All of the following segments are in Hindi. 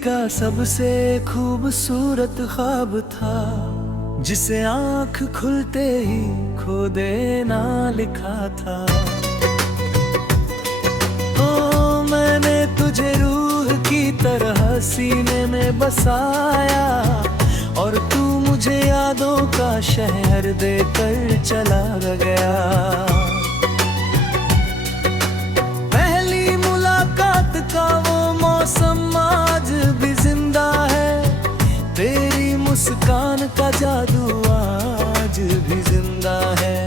का सबसे खूबसूरत ख्वाब था, जिसे आंख खुलते ही खो देना लिखा था। ओ मैंने तुझे रूह की तरह सीने में बसाया, और तू मुझे यादों का शहर देकर चला गया। पहली मुलाकात का वो मौसम आज भी जिंदा है, तेरी मुस्कान का जादू आज भी जिंदा है।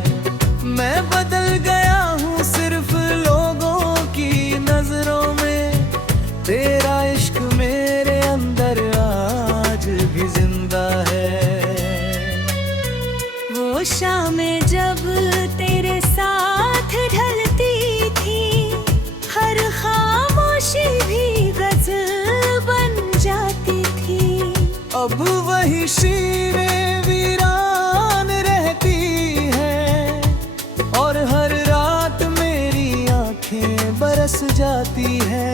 मैं बदल गया हूँ सिर्फ लोगों की नजरों में, तेरा इश्क मेरे अंदर आज भी जिंदा है। वो शामें जब तेरे साथ ढलती थी, हर खामोशी भी गज़ल बन जाती थी। अब वही शीरें वीरान रहती है, और हर रात मेरी आंखें बरस जाती है।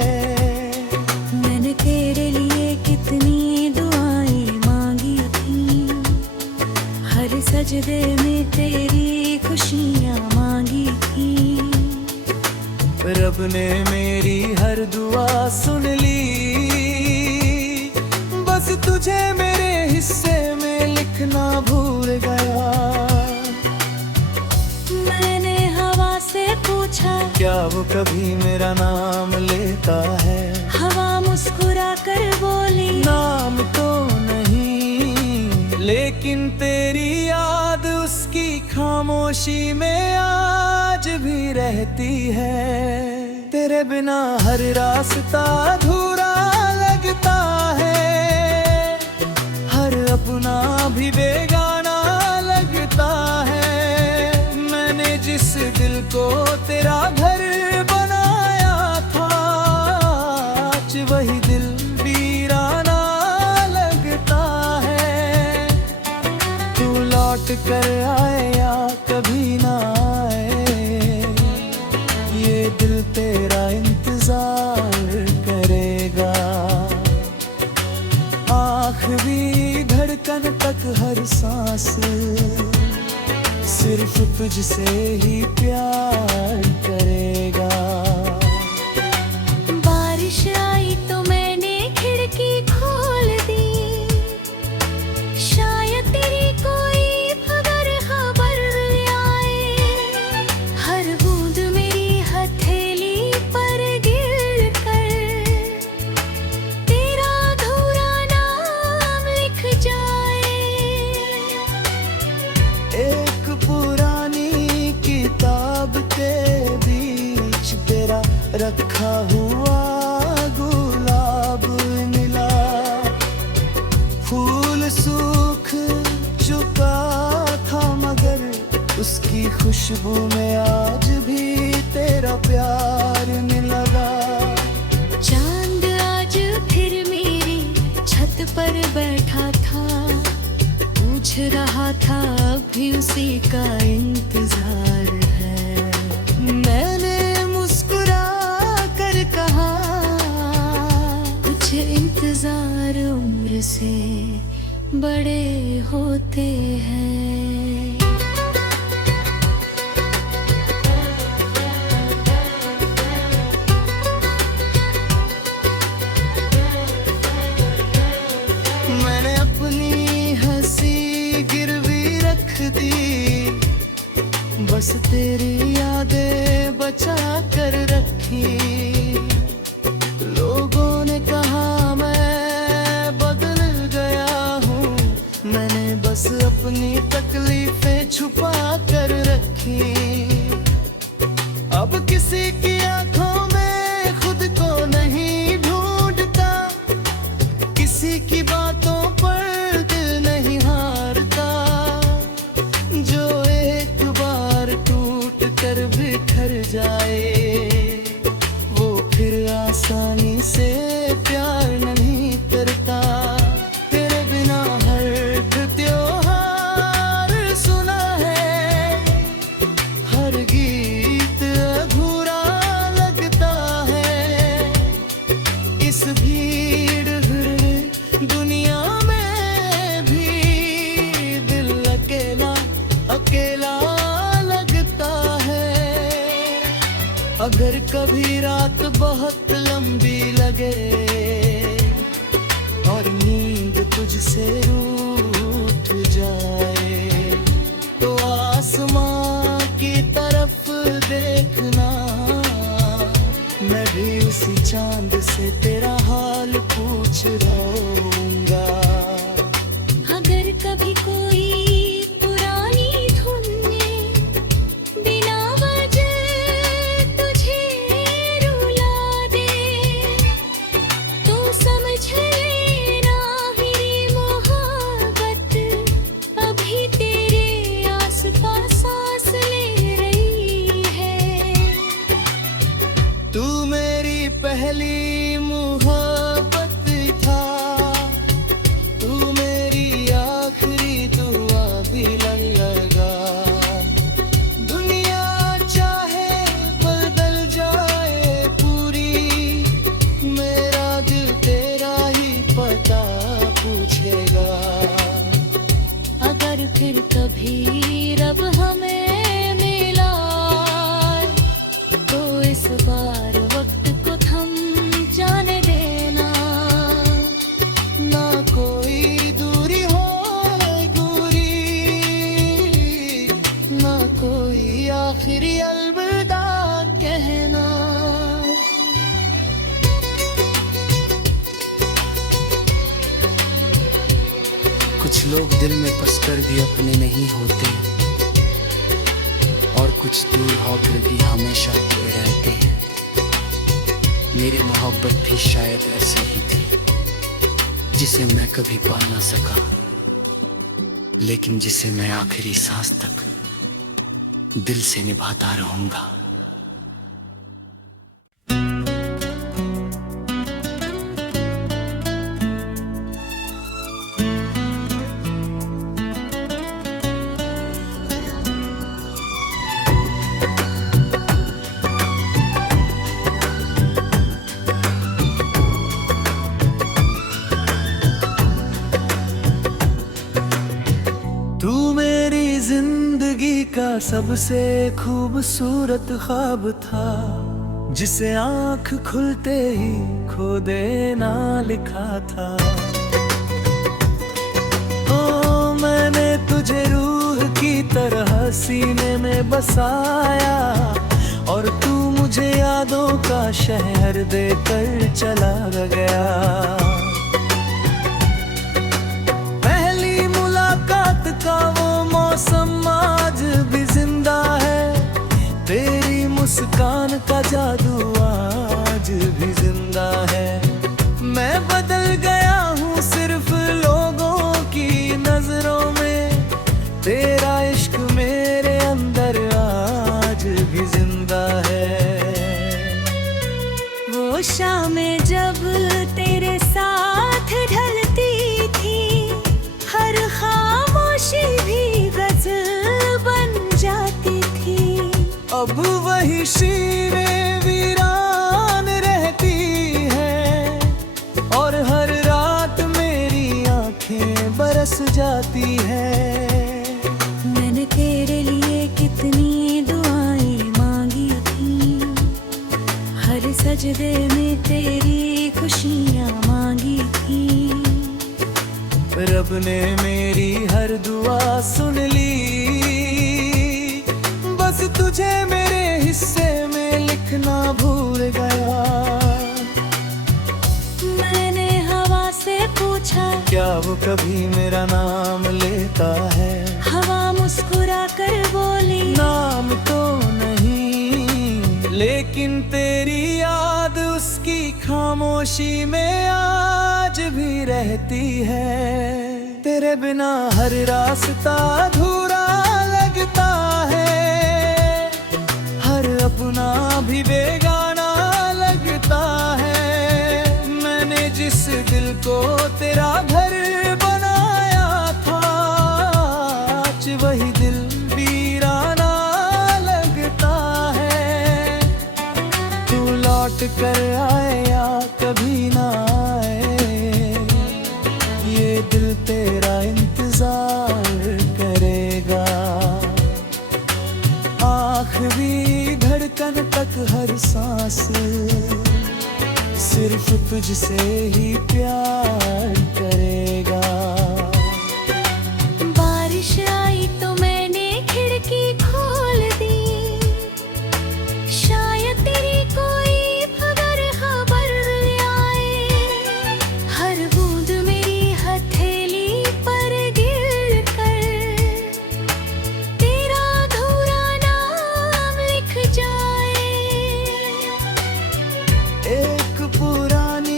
मैंने तेरे लिए कितनी दुआएं मांगी थी, हर सजदे में तेरी खुशियाँ मांगी थी। रब ने मेरी हर दुआ सुन ली, बस तुझे मेरे हिस्से में लिखना भूल गया। मैंने हवा से पूछा, क्या वो कभी मेरा नाम लेता है? हवा मुस्कुरा कर बोली, नाम तो नहीं, लेकिन तेरी याद उसकी खामोशी में आज भी रहती है। तेरे बिना हर रास्ता अधूरा लगता है, हर अपना भी बेगाना लगता है। मैंने जिस दिल को तेरा घर बनाया था, आज वही दिल वीराना लगता है। तू लौट कर आए या कभी ना आए, ये दिल तेरा इंतजार करेगा। आखिरी धड़कन तक हर सांस सिर्फ तुझसे ही प्यार करेगा। बारिश आई तो मैंने खिड़की खोल दी, शायद तेरी कोई खबर आए। हर बूंद मेरी हथेली पर गिर कर तेरा अधूरा नाम लिख जाए। एक पुरानी किताब के बीच तेरा रखा हुआ गुलाब मिला। फूल सूख चुका था मगर उसकी खुशबू में आज भी तेरा प्यार मिला। चांद आज फिर मेरी छत पर बैठा था, पूछ रहा था अब भी उसी का इंतजार है। मैंने मुस्कुरा कर कहा, कुछ इंतजार उम्र से बड़े होते हैं। मैंने अपनी हंसी गिरवी रख दी, बस तेरी यादें बचा कर रखी। लोगों ने कहा मैं बदल गया हूँ, मैंने बस अपनी तकलीफें छुपा कर रखी। अब किसी की आंखों में खुद को नहीं ढूंढता, किसी की बातों पर दिल नहीं हारता। जो एक बार टूट कर बिखर जाए, वो फिर आसानी से प्यार नहीं करता। तेरे बिना हर त्योहार सुना है, हर गीत अधूरा लगता है। इस भीड़ अकेला लगता है। अगर कभी रात बहुत लंबी लगे और नींद तुझसे रूठ जाए, तो आसमां की तरफ देखना, मैं भी उसी चांद से तेरा हाल पूछ रहूंगा। अगर कभी कोई पुरानी धुन ने बिना वजह तुझे रुला दे, तो समझ लेना मेरी मोहब्बत अभी तेरे आसपास सांस ले रही है। तू मेरी पहली मोहब्बत था, तू मेरी आखिरी दुआ भी लगा। दुनिया चाहे बदल जाए पूरी, मेरा दिल तेरा ही पता पूछेगा। अगर फिर कभी रब हमें मिला, तो इस बार वक्त को थम जाने देना। ना कोई दूरी हो दूरी, ना कोई आखिरी अलविदा कहना। कुछ लोग दिल में बसकर भी अपने नहीं होते, और कुछ दूर होकर भी हमेशा अपने रहते हैं। मेरी मोहब्बत भी शायद ऐसी ही थी, जिसे मैं कभी पा ना सका, लेकिन जिसे मैं आखिरी सांस तक दिल से निभाता रहूंगा। तू मेरी जिंदगी का सबसे खूबसूरत ख्वाब था, जिसे आंख खुलते ही खो देना लिखा था। ओ मैंने तुझे रूह की तरह सीने में बसाया, और तू मुझे यादों का शहर देकर चला गया। का वो मौसम आज भी जिंदा है, तेरी मुस्कान का जादू आज भी जिंदा है। मैं बदल गया हूँ सिर्फ लोगों की नजरों में, तेरा इश्क मेरे अंदर आज भी जिंदा है। वो शामें जब तेरे साथ ढलती थी, हर खामोशी भी गज़ल बन जाती थी। अब वही शीरें वीरान रहती है, और हर रात मेरी आंखें बरस जाती है। मैंने तेरे लिए कितनी दुआएं मांगी थी, हर सजदे में तेरी खुशियाँ मांगी थी। रब ने मेरी हर दुआ सुन ली, बस तुझे मेरे हिस्से में लिखना भूल गया। मैंने हवा से पूछा, क्या वो कभी मेरा नाम लेता है? हवा मुस्कुरा कर बोली, नाम तो नहीं, लेकिन तेरी याद उसकी खामोशी में आज भी रहती है। तेरे बिना हर रास्ता अधूरा लगता है, हर अपना भी बेगाना लगता है। मैंने जिस दिल को तेरा घर बनाया था, आज वही दिल वीराना लगता है। तू लौट कर आए या कभी ना आए, ये दिल तेरा इंतजार करेगा। तुझसे ही प्यार करेगा। बारिश आई तो मैंने खिड़की खोल दी, शायद तेरी कोई खबर आए। हर बूंद मेरी हथेली पर गिर कर तेरा अधूरा नाम लिख जाए। एक पुरानी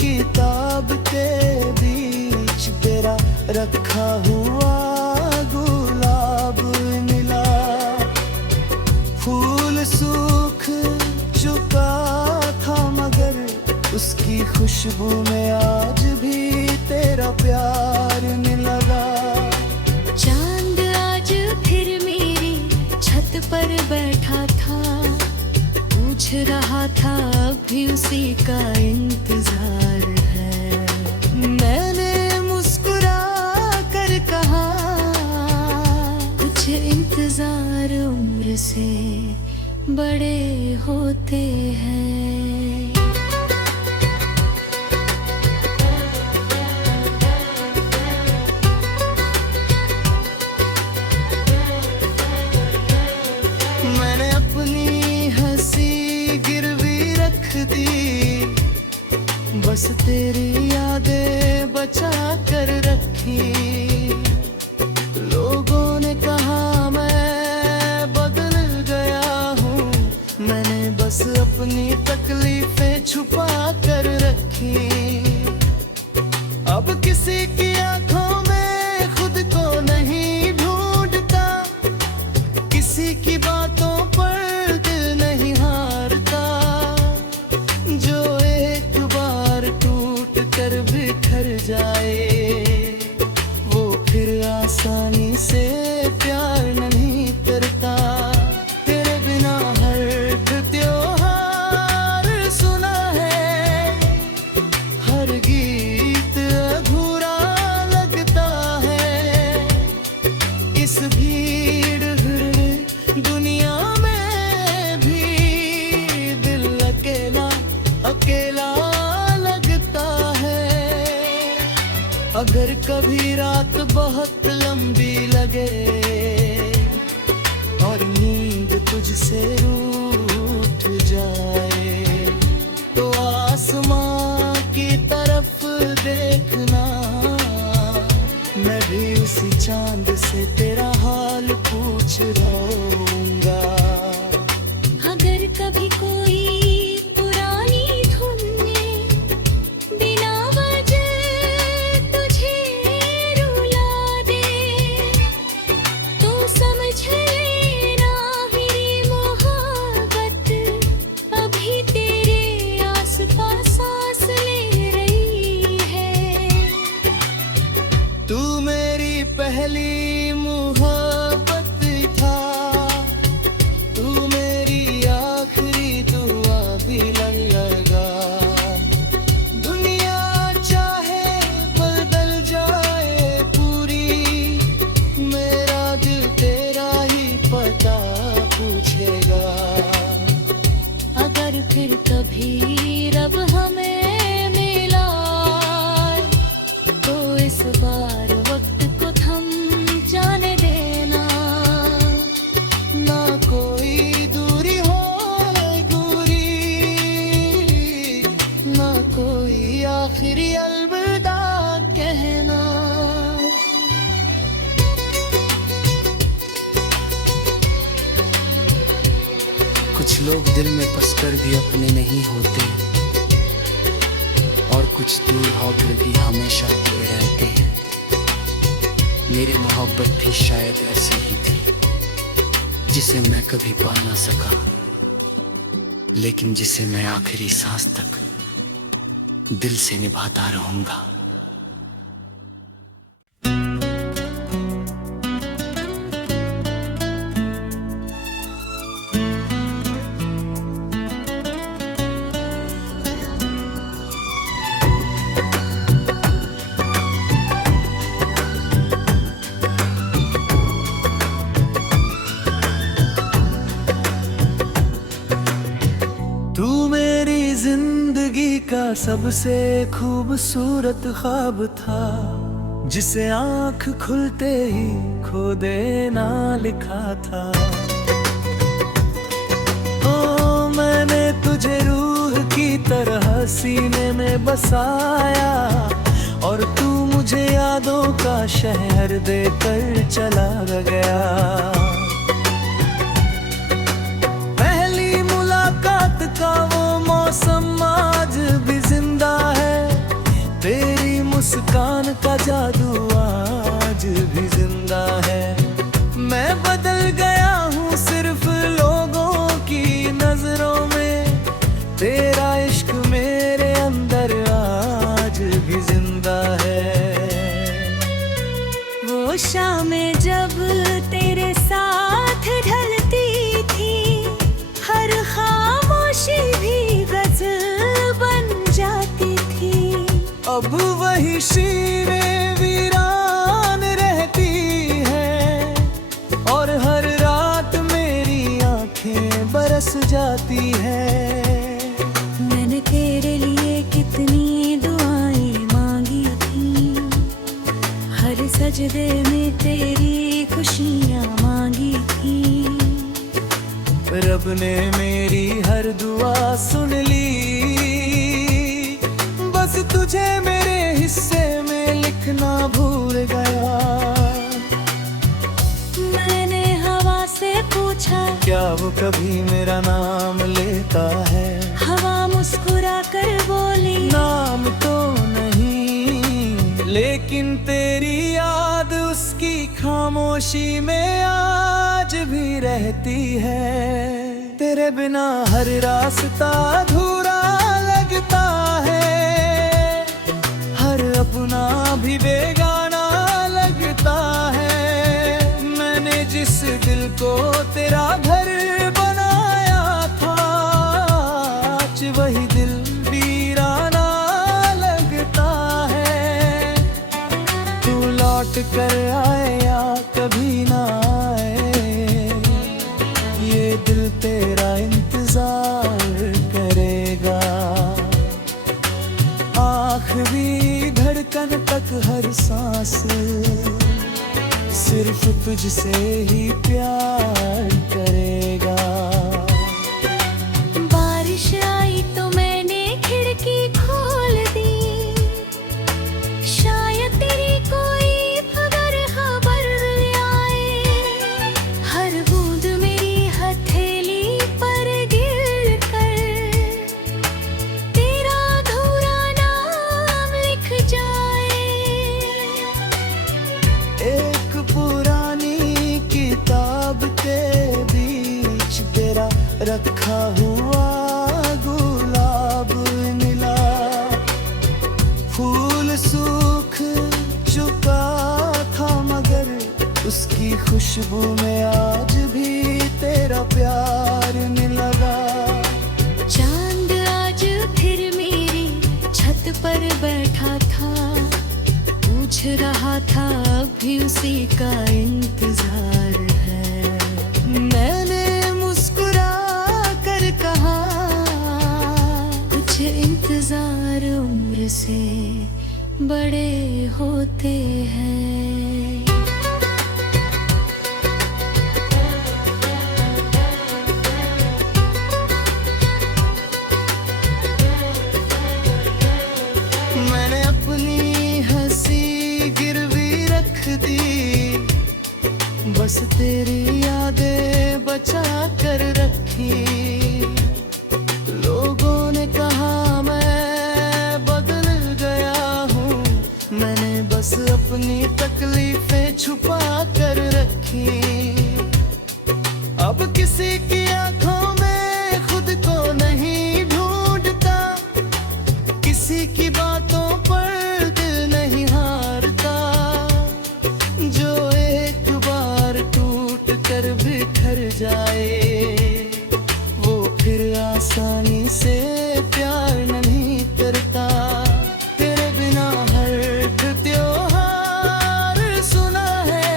किताब के बीच तेरा रखा हुआ गुलाब मिला। फूल सूख चुका था मगर उसकी खुशबू में आज भी तेरा प्यार लगा। चांद आज फिर मेरी छत पर बैठा था, पूछ रहा था अब भी उसी का इंतजार है। मैंने मुस्कुरा कर कहा, कुछ इंतजार उम्र से बड़े होते हैं। मैंने अपनी हंसी गिरवी रख दी, बस तेरी यादें बचा कर रखी। लोगों ने कहा मैं बदल गया हूँ, मैंने बस अपनी तकलीफें छुपा कर रखी। अब किसी की आंखों में खुद को नहीं ढूंढता, किसी की बातों पर दिल नहीं हारता। जो एक बार टूट कर बिखर जाए वो फिर आसानी से प्यार नहीं करता। तेरे बिना हर त्योहार सुना है, हर गीत अधूरा लगता है। इस भीड़ भीड़ दुनिया में भी दिल अकेला अकेला लगता है। अगर कभी रात बहुत लंबी लगे और नींद तुझसे रूठ जाए, तो आसमां की तरफ देखना, मैं भी उसी चांद से तेरा हाल पूछ रहूंगा। अगर कभी कोई पुरानी धुन बिना वजह तुझे रुला दे, तो समझ लेना मेरी मोहब्बत अभी तेरे आसपास सांस ले रही है। तू मेरी पहली मोहब्बत था, तू मेरी आखिरी दुआ भी लगा। दुनिया चाहे बदल जाए पूरी, मेरा दिल तेरा ही पता पूछेगा। अगर फिर कभी रब हमें मिला, तो इस बार वक्त को थम जाने देना। ना कोई दूरी हो दूरी, ना कोई आखिरी अलविदा कहना। कुछ लोग दिल में बसकर भी अपने नहीं होते, और कुछ दूर होकर भी हमेशा तेरे रहते हैं। मेरी मोहब्बत भी शायद ऐसी ही थी, जिसे मैं कभी पा ना सका, लेकिन जिसे मैं आखिरी सांस तक दिल से निभाता रहूंगा। तू मेरी जिंदगी का सबसे खूबसूरत ख्वाब था, जिसे आंख खुलते ही खो देना लिखा था। ओ मैंने तुझे रूह की तरह सीने में बसाया, और तू मुझे यादों का शहर देकर चला गया। पहली मुलाकात का वो मौसम आज भी जिंदा है, तेरी मुस्कान का जादू आज भी जिंदा है। मैं बदल गया हूँ सिर्फ लोगों की नजरों में, तेरा इश्क मेरे अंदर आज भी जिंदा है। वो शामें जब तेरे साथ ढलती थी, हर खामोशी भी गज़ल बन जाती थी। अब वही शीरें वीरान रहती है, और हर रात मेरी आंखें बरस जाती है। मैंने तेरे लिए कितनी दुआएं मांगी थी, हर सजदे में तेरी खुशियाँ मांगी थी। रब ने मेरी हर दुआ सुन ली, बस तुझे मेरे हिस्से में लिखना भूल गया। मैंने हवा से पूछा, क्या वो कभी मेरा नाम लेता है? हवा मुस्कुरा कर बोली, नाम तो नहीं, लेकिन तेरी याद उसकी खामोशी में आज भी रहती है। तेरे बिना हर रास्ता अधूरा लगता है, हर अपना भी बेगाना लगता है। मैंने जिस दिल को तेरा घर बनाया था, आज वही दिल वीराना लगता है। तू लौट कर आए या कभी ना आए, ये दिल तेरा इंतजार करेगा। आखिरी धड़कन तक हर सांस सिर्फ तुझसे ही प्यार करेगा। बारिश आई तो मैंने खिड़की खोल दी, शायद तेरी कोई खबर आए। हर बूंद मेरी हथेली पर गिर कर तेरा अधूरा नाम लिख जाए। एक पुरानी किताब के बीच तेरा रखा हुआ गुलाब मिला। फूल सूख चुका था मगर उसकी खुशबू में आज भी तेरा प्यार नहीं लगा। चांद आज फिर मेरी छत पर बैठा था, पूछ रहा था अब भी उसी का इंतजार है। मैंने मुस्कुरा कर कहा, कुछ इंतजार उम्र से बड़े होते हैं। मैंने अपनी हंसी गिरवी रख दी, बस तेरी यादें बचा कर रखी। लोगों ने कहा मैं बदल गया हूँ, मैंने बस अपनी तकलीफें छुपा कर रखी। अब किसी की आंखों में खुद को नहीं ढूंढता, किसी की बातों पर दिल नहीं हारता। जो एक बार टूट कर बिखर जाए, वो फिर आसानी से प्यार नहीं करता। तेरे बिना हर त्योहार सुना है,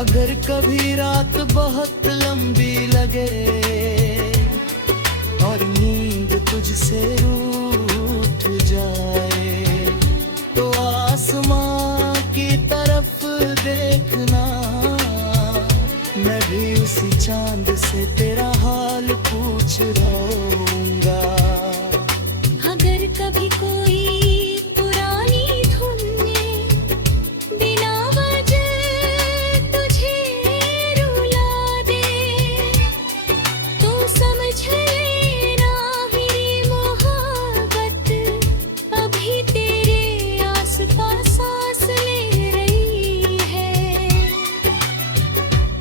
अगर कभी रात बहुत लंबी लगे और नींद तुझसे रूठ जाए, तो आसमां की तरफ देखना, मैं भी उसी चांद से तेरा हाल पूछ रहूंगा। अगर कभी कोई पुरानी धुन बिना वजह तुझे रुला दे, तो समझ लेना मेरी मोहब्बत अभी तेरे आसपास सांस ले रही है।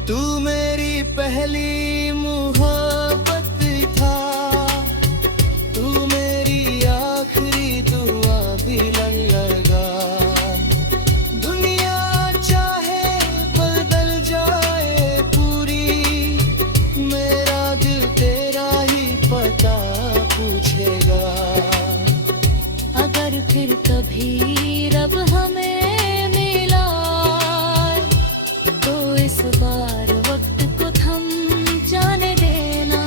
तू मेरी पहली मोहब्बत था, तू मेरी आखिरी दुआ भी लगा। दुनिया चाहे बदल जाए पूरी, मेरा दिल तेरा ही पता पूछेगा। अगर फिर कभी रब हमें मिला, तो इस बार वक्त को थम जाने देना।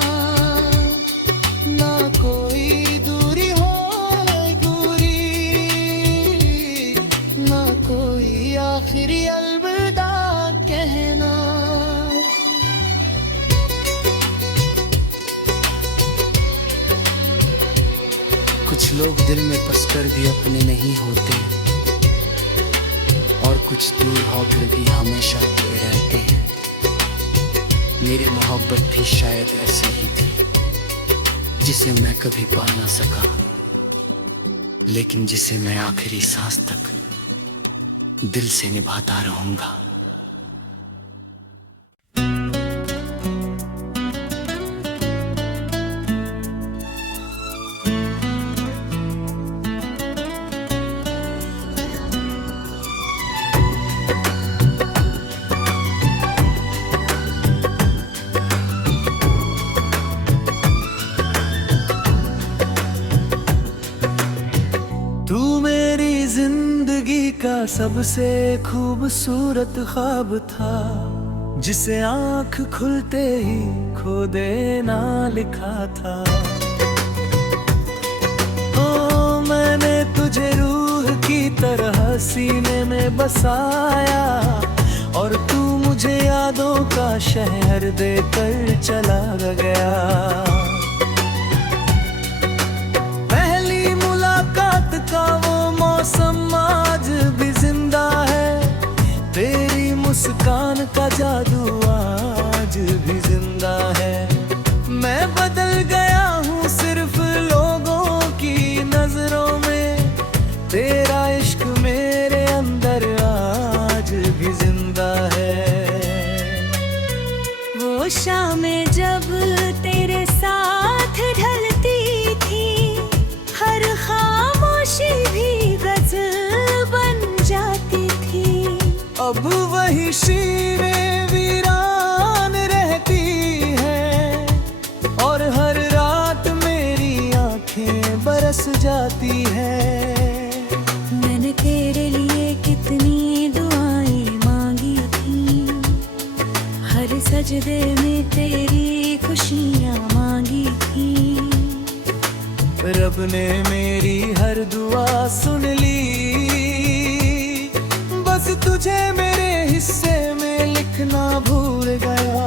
ना कोई दूरी हो दूरी, ना कोई आखिरी अलविदा कहना। कुछ लोग दिल में बसकर भी अपने नहीं होते, और कुछ दूर होकर भी हमेशा अपने रहते हैं। मेरी मोहब्बत भी शायद ऐसी ही थी, जिसे मैं कभी पा ना सका, लेकिन जिसे मैं आखिरी सांस तक दिल से निभाता रहूंगा। तू मेरी जिंदगी का सबसे खूबसूरत ख्वाब था, जिसे आंख खुलते ही खो देना लिखा था। ओ मैंने तुझे रूह की तरह सीने में बसाया, और तू मुझे यादों का शहर देकर चला गया। का वो मौसम आज भी जिंदा है, तेरी मुस्कान का जादू आज भी जिंदा है। मैं बदल गया हूँ सिर्फ लोगों की नजरों में, तेरा इश्क मेरे अंदर आज भी जिंदा है। वो शामें जब तेरे साथ ढलती थी, हर खामोशी भी गज़ल बन जाती थी। अब वही शीरें वीरान रहती है, और हर रात मेरी आंखें बरस जाती है। मैंने तेरे लिए कितनी दुआएं मांगी थी, हर सजदे में तेरी खुशियाँ मांगी थी। रब ने मेरी हर दुआ सुन ली, बस तुझे मेरे हिस्से में लिखना भूल गया।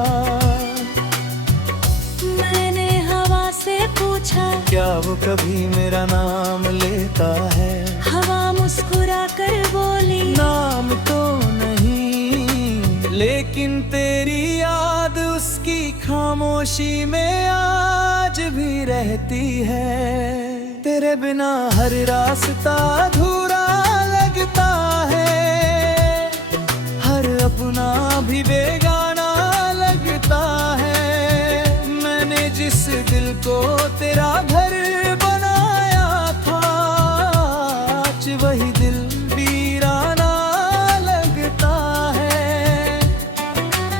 मैंने हवा से पूछा, क्या वो कभी मेरा नाम लेता है? हवा मुस्कुरा कर बोली, नाम तो नहीं, लेकिन तेरी याद उसकी खामोशी में आज भी रहती है। तेरे बिना हर रास्ता अधूरा लगता है, हर अपना भी बेगाना लगता है। मैंने जिस दिल को तेरा घर बनाया था, आज वही दिल वीराना लगता है।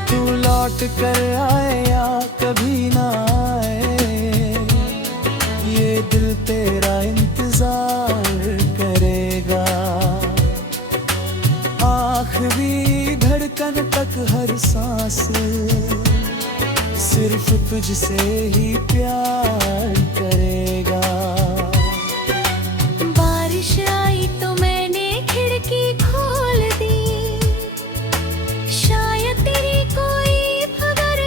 तू लौट कर आए या कभी ना आए, ये दिल तेरा इंतजार करेगा। आखिरी धड़कन धड़कन तक हर सांस सिर्फ तुझसे ही प्यार करेगा। बारिश आई तो मैंने खिड़की खोल दी, शायद तेरी कोई खबर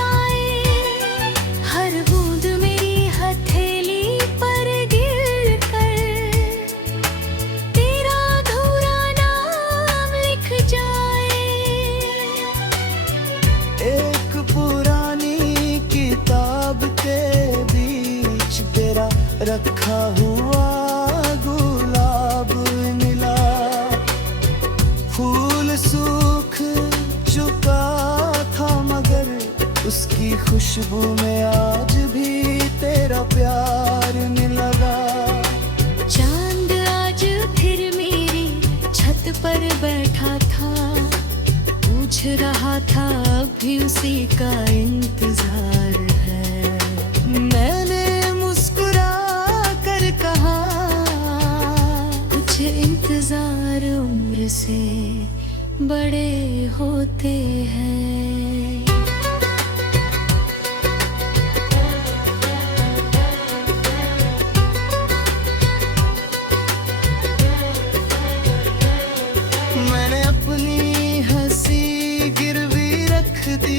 आए। हर बूंद मेरी हथेली पर गिर कर तेरा अधूरा नाम लिख जाए। एक पुरानी किताब के बीच तेरा रखा हुआ गुलाब मिला। फूल सूख चुका था मगर उसकी खुशबू में आज भी तेरा प्यार नहीं लगा। चांद आज फिर मेरी छत पर बैठा था, पूछ रहा था अब भी उसी का इंतजार है। मैंने मुस्कुरा कर कहा कुछ इंतजार उम्र से बड़े होते हैं। मैंने अपनी हंसी गिरवी रख दी,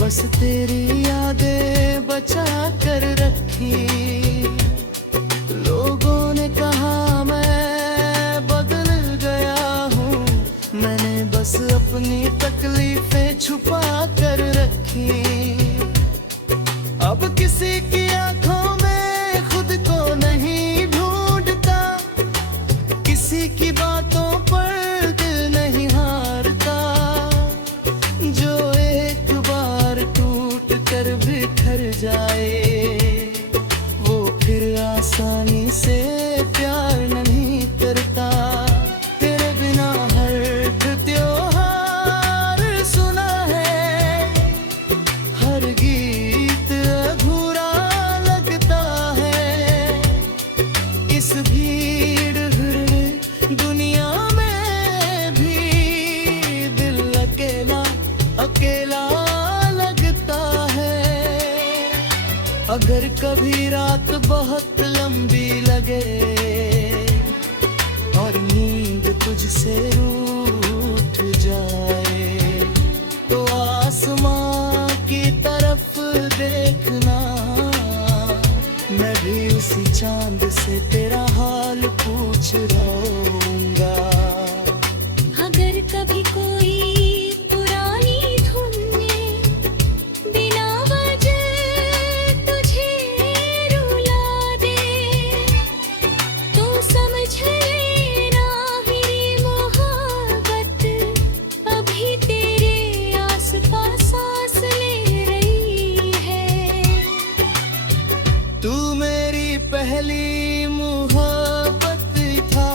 बस तेरी यादें बचा कर रखी। लोगों ने कहा मैं बदल गया हूँ, मैंने बस अपनी तकलीफें छुपा कर रखी। अब किसी की आंखों में खुद को नहीं ढूंढता, किसी की बातों पर दिल नहीं हारता। जो एक बार टूट कर बिखर जाए वो फिर आसानी से प्यार नहीं करता। तेरे बिना हर त्योहार सुना है, हर गीत अधूरा लगता है। इस भीड़ भीड़ दुनिया में भी दिल अकेला अकेला लगता है। अगर कभी रात बहुत लंबी लगे और नींद तुझसे रूठ जाए तो आसमां की तरफ देखना, मैं भी उसी चांद से तेरा हाल पूछ रहूंगा। अगर कभी कोई पुरानी धुन बिना वजह तुझे रुला दे तो समझ लेना मेरी मोहब्बत अभी तेरे आसपास सांस ले रही है। तू मेरी पहली मोहब्बत था,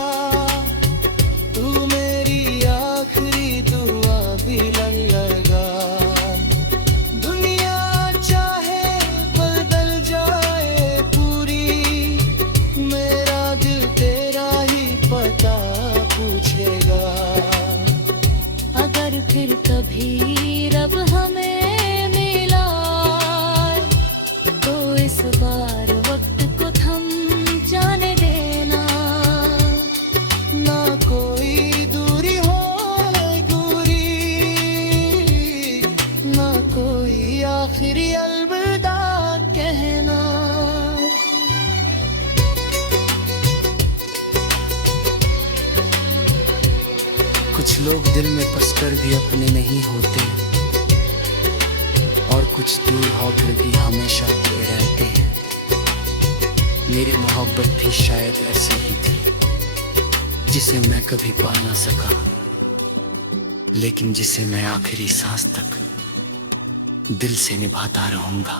तू मेरी आखिरी दुआ भी लगा। दुनिया चाहे बदल जाए पूरी, मेरा दिल तेरा ही पता पूछेगा। अगर फिर कभी रब हमें मिला तो इस बार वक्त को थम जाने देना। ना कोई दूरी हो दूरी, ना कोई आखिरी अलविदा कहना। कुछ लोग दिल में बसकर भी अपने नहीं होते और कुछ दूर होकर भी हमेशा अपने रहते हैं। मेरी मोहब्बत भी शायद ऐसी ही थी, जिसे मैं कभी पा ना सका, लेकिन जिसे मैं आखिरी सांस तक दिल से निभाता रहूंगा।